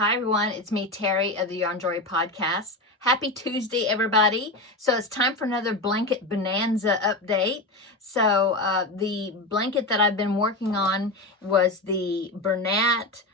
Hi everyone, it's me Terry of the Yarn Joy Podcast. Happy Tuesday everybody. So it's time for another blanket bonanza update. So the blanket that I've been working on was the Bernat,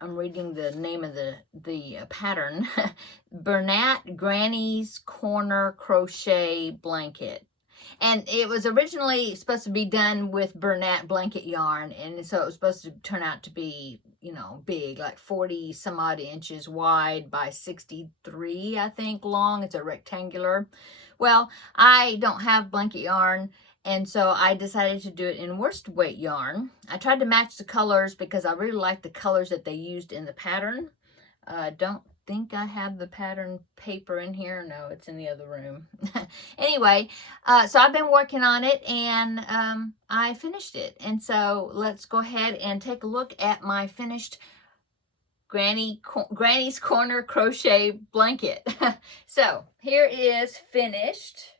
I'm reading the name of the pattern, Bernat Granny's Corner Crochet Blanket. And it was originally supposed to be done with Bernat blanket yarn, and so it was supposed to turn out to be, big, like 40 some odd inches wide by 63, I think, long. It's a rectangular. Well, I don't have blanket yarn, and so I decided to do it in worsted weight yarn. I tried to match the colors because I really like the colors that they used in the pattern. Don't think I have the pattern paper in here. No, it's in the other room. Anyway, so I've been working on it, and I finished it. And so let's go ahead and take a look at my finished Granny's Corner crochet blanket. So here is finished.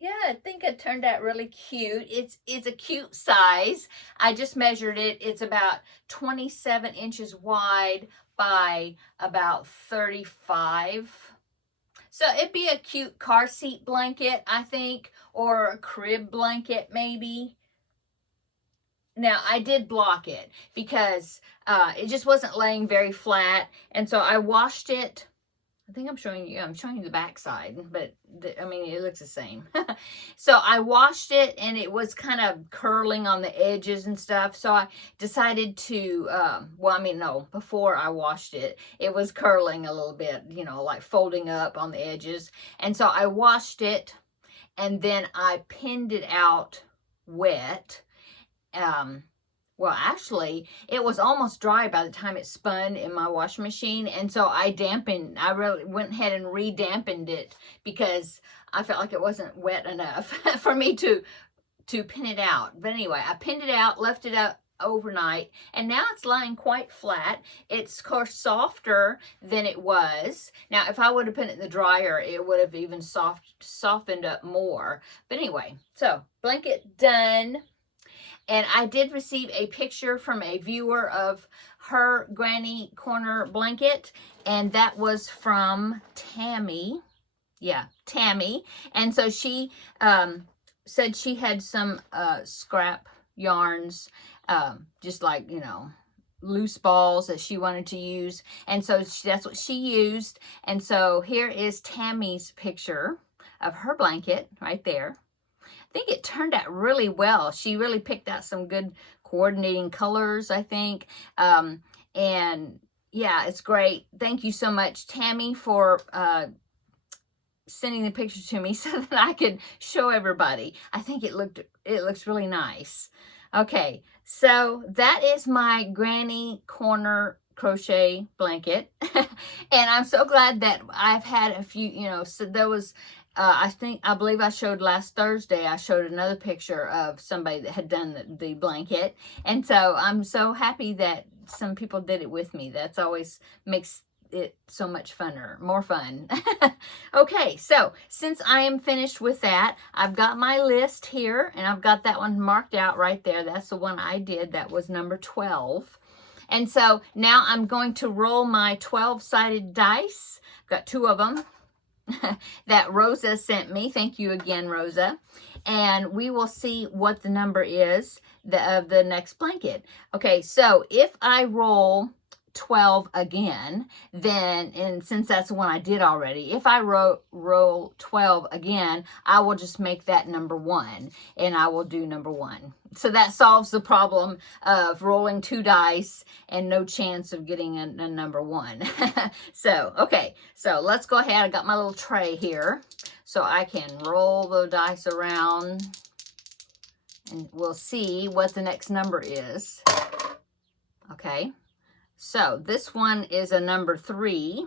Yeah, I think it turned out really cute. It's a cute size. I just measured it. It's about 27 inches wide by about 35. So it'd be a cute car seat blanket, I think, or a crib blanket maybe. Now, I did block it because it just wasn't laying very flat. And so I washed it. I think I'm showing you the back side, but it looks the same. So I washed it, and it was kind of curling on the edges and stuff. So I decided to, before I washed it, it was curling a little bit, like folding up on the edges. And so I washed it, and then I pinned it out wet. Well, actually, it was almost dry by the time it spun in my washing machine. And so I really went ahead and re-dampened it because I felt like it wasn't wet enough for me to pin it out. But anyway, I pinned it out, left it up overnight, and now it's lying quite flat. It's, of course, softer than it was. Now, if I would have put it in the dryer, it would have even softened up more. But anyway, so blanket done. And I did receive a picture from a viewer of her Granny Corner blanket, and that was from Tammy. Yeah, Tammy. And so she said she had some scrap yarns, just like, loose balls that she wanted to use. And so that's what she used. And so here is Tammy's picture of her blanket right there. I think it turned out really well. She really picked out some good coordinating colors, I think. And yeah, it's great. Thank you so much, Tammy, for sending the picture to me so that I could show everybody. I think it looks really nice. Okay, so that is my Granny Corner crochet blanket. And I'm so glad that I've had a few, so there was I believe I showed last Thursday, I showed another picture of somebody that had done the blanket. And so I'm so happy that some people did it with me. That's always makes it so much more fun. Okay, so since I am finished with that, I've got my list here, and I've got that one marked out right there. That's the one I did. That was number 12. And so now I'm going to roll my 12-sided dice. I've got 2 of them that Rosa sent me. Thank you again, Rosa. And we will see what the number is of the next blanket. Okay, so if I roll 12 again, then, and since that's the one I did already, if I roll 12 again, I will just make that number 1, and I will do number 1. So that solves the problem of rolling 2 dice and no chance of getting a number 1. So, okay, so let's go ahead. I got my little tray here so I can roll the dice around, and we'll see what the next number is. Okay. So this one is a number 3,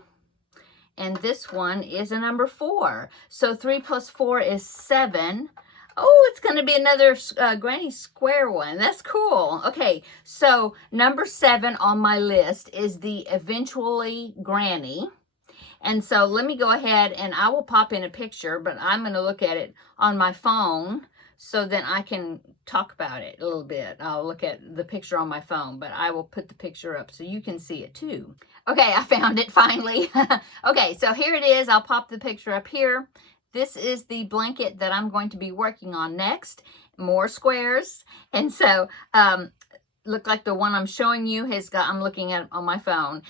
and this one is a number 4. So 3 plus 4 is 7. Oh, it's going to be another Granny Square one. That's cool. Okay, so number 7 on my list is the Eventually Granny. And so let me go ahead, and I will pop in a picture, but I'm going to look at it on my phone so then I can talk about it a little bit. I'll look at the picture on my phone, but I will put the picture up so you can see it too. Okay, I found it finally. Okay, so here it is. I'll pop the picture up here. This is the blanket that I'm going to be working on next. More squares. And so, look like the one I'm showing you has got, I'm looking at it on my phone.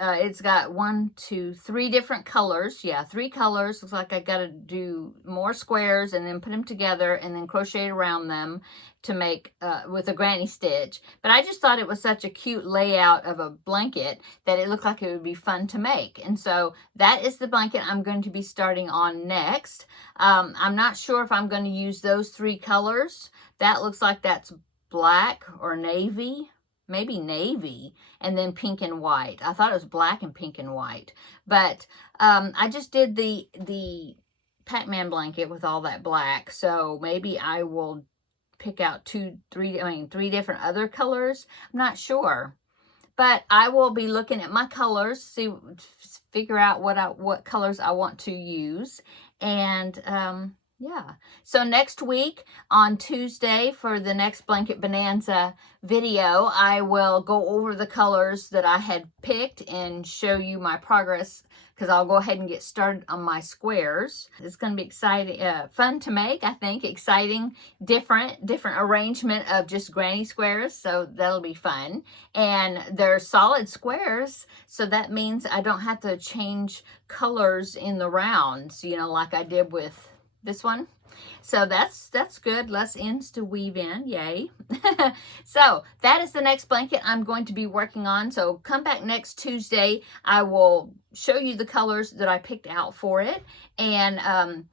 It's got 1, 2, 3 different colors. Yeah, 3 colors. Looks like I got to do more squares and then put them together and then crochet around them to make with a granny stitch. But I just thought it was such a cute layout of a blanket that it looked like it would be fun to make. And so that is the blanket I'm going to be starting on next. I'm not sure if I'm going to use those 3 colors. That looks like that's black or navy, maybe navy, and then pink and white. I thought it was black and pink and white, but I just did the Pac-Man blanket with all that black, so maybe I will pick out 3 different other colors. I'm not sure, but I will be looking at my colors, figure out what colors I want to use, and yeah, so next week on Tuesday for the next Blanket Bonanza video, I will go over the colors that I had picked and show you my progress, because I'll go ahead and get started on my squares. It's going to be exciting, fun to make, I think, exciting, different arrangement of just granny squares, so that'll be fun. And they're solid squares, so that means I don't have to change colors in the rounds, you know, like I did with this one. So that's good. Less ends to weave in. Yay. So that is the next blanket I'm going to be working on. So come back next Tuesday. I will show you the colors that I picked out for it, and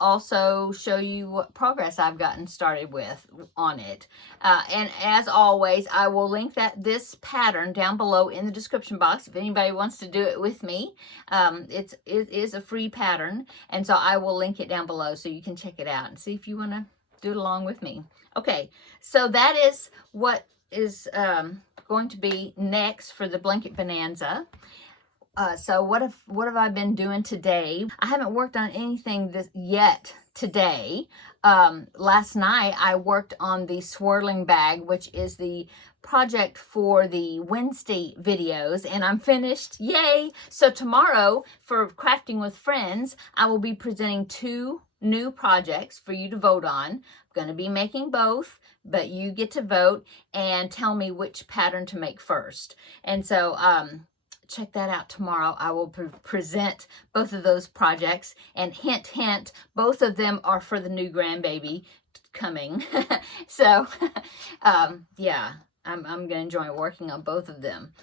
also show you what progress I've gotten started with on it. And as always, I will link this pattern down below in the description box if anybody wants to do it with me. It is a free pattern, and so I will link it down below so you can check it out and see if you want to do it along with me. Okay, so that is what is going to be next for the Blanket Bonanza. So what have I been doing today? I haven't worked on anything yet today. Last night I worked on the swirling bag, which is the project for the Wednesday videos, and I'm finished. Yay! So tomorrow for Crafting with Friends, I will be presenting 2 new projects for you to vote on. I'm going to be making both, but you get to vote and tell me which pattern to make first. And so check that out tomorrow. I will present both of those projects, and hint, hint, both of them are for the new grandbaby coming. So, yeah, I'm going to enjoy working on both of them.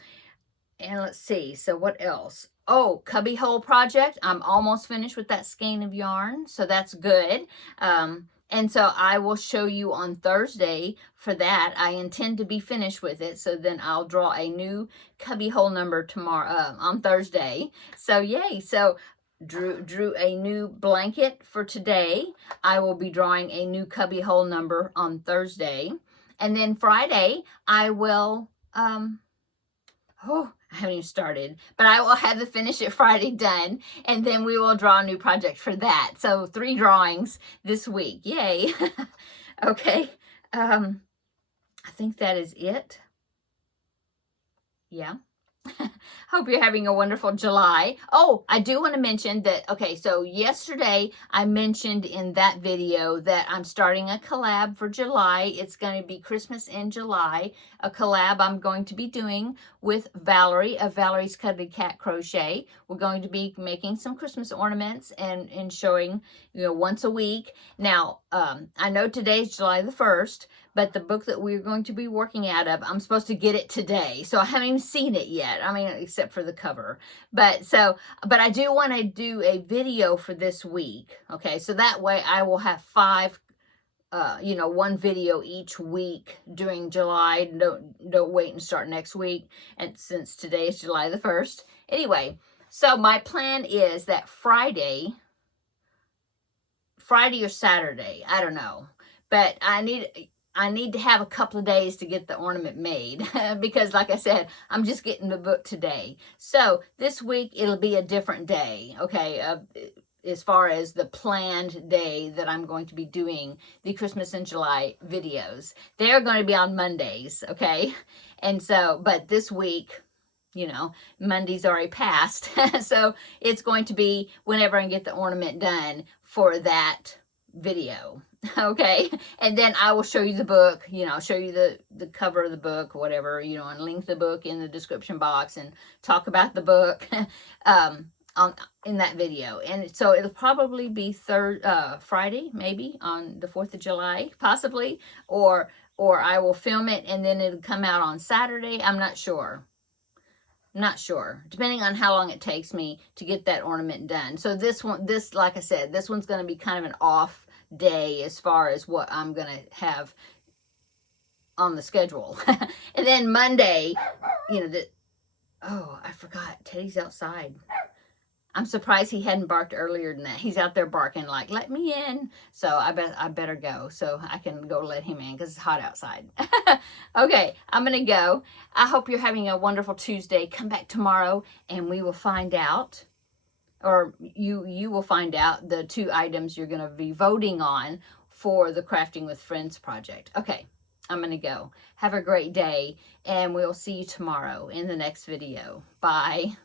And let's see, so what else? Oh, cubbyhole project. I'm almost finished with that skein of yarn, so that's good. And so I will show you on Thursday for that. I intend to be finished with it, so then I'll draw a new cubbyhole number tomorrow, on Thursday. So yay! So drew a new blanket for today. I will be drawing a new cubbyhole number on Thursday, and then Friday I will I haven't even started, but I will have the Finish It Friday done, and then we will draw a new project for that. So 3 drawings this week. Yay. Okay. I think that is it. Yeah. Hope you're having a wonderful July. Oh, I do want to mention that, okay, so yesterday I mentioned in that video that I'm starting a collab for July. It's going to be Christmas in July, a collab I'm going to be doing with Valerie of Valerie's Cuddly Cat Crochet. We're going to be making some Christmas ornaments and showing, you know, once a week. Now, I know today's July the 1st, but the book that we're going to be working out of, I'm supposed to get it today. So I haven't even seen it yet. I mean, except for the cover. But I do want to do a video for this week. Okay, so that way I will have 5, you know, 1 video each week during July. Don't wait and start next week. And since today is July the 1st. Anyway, so my plan is that Friday or Saturday, I don't know. But I need to have a couple of days to get the ornament made because, like I said, I'm just getting the book today. So this week it'll be a different day. Okay, as far as the planned day that I'm going to be doing the Christmas in July videos. They're going to be on Mondays, okay? And so, but this week, you know, Monday's already passed. So it's going to be whenever I get the ornament done for that video. Okay. And then I will show you the book, you know, show you the cover of the book, whatever, you know, and link the book in the description box and talk about the book in that video. And so it'll probably be Friday, maybe on the 4th of July, possibly, or I will film it and then it'll come out on Saturday. I'm not sure. Not sure, depending on how long it takes me to get that ornament done. So this one, like I said, this one's going to be kind of an off day as far as what I'm going to have on the schedule. And then Monday, you know, oh, I forgot, Teddy's outside. I'm surprised he hadn't barked earlier than that. He's out there barking like, let me in. So I better go so I can go let him in because it's hot outside. Okay, I'm going to go. I hope you're having a wonderful Tuesday. Come back tomorrow and we will find out, or you will find out the 2 items you're going to be voting on for the Crafting with Friends project. Okay, I'm going to go. Have a great day and we'll see you tomorrow in the next video. Bye.